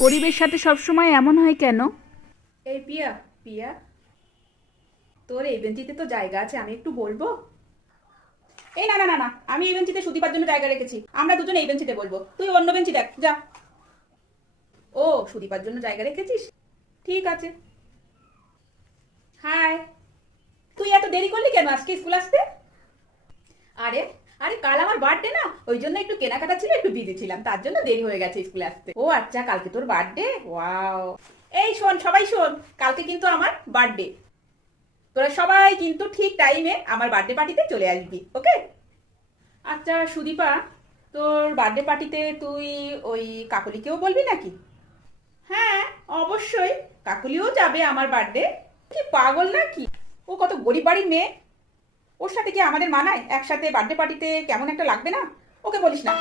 গরিবের সাথে সবসময় এমন হয় কেন? এই পিয়া পিয়া, তোর এই বেঞ্চিতে তো জায়গা আছে, আমি একটু বলব? এই না না না না, আমি এই বেঞ্চিতে সুদীপার জন্য জায়গা রেখেছি। আমরা দুজন এই বেঞ্চিতে বলব। তুই অন্য বেঞ্চি দেখ, যা। ও সুদীপার জন্য জায়গা রেখেছিস? ঠিক আছে। হাই, তুই এত দেরি করলি কেন আজকে স্কুল আসতে? আরে আরে কাল আমার বার্থডে না? ওই জন্য একটু কেনাকাটা ছিল, একটু বিজি ছিলাম। তার জন্য দেরি হয়ে গেছে স্কুলে আসতে। ও আচ্ছা কালকে তোর বার্থডে ওয়াও এই শোন, সবাই শোন, কালকে কিন্তু আমার বার্থডে তোরা সবাই কিন্তু ঠিক টাইমে আমার বার্থডে পার্টিতে চলে আসবি ওকে আচ্ছা সুদীপা, তোর বার্থডে পার্টিতে তুই ওই কাকলিকেও বলবি নাকি? হ্যাঁ অবশ্যই। কাকলিও যাবে আমার বার্থডে কি পাগল নাকি? ও কত গরিব বাড়ির মেয়ে। ওর সাথে কি আমাদের মানায়? একসাথে বার্থডে পার্টিতে কেমন একটা লাগবে না? ওকে বলিস না।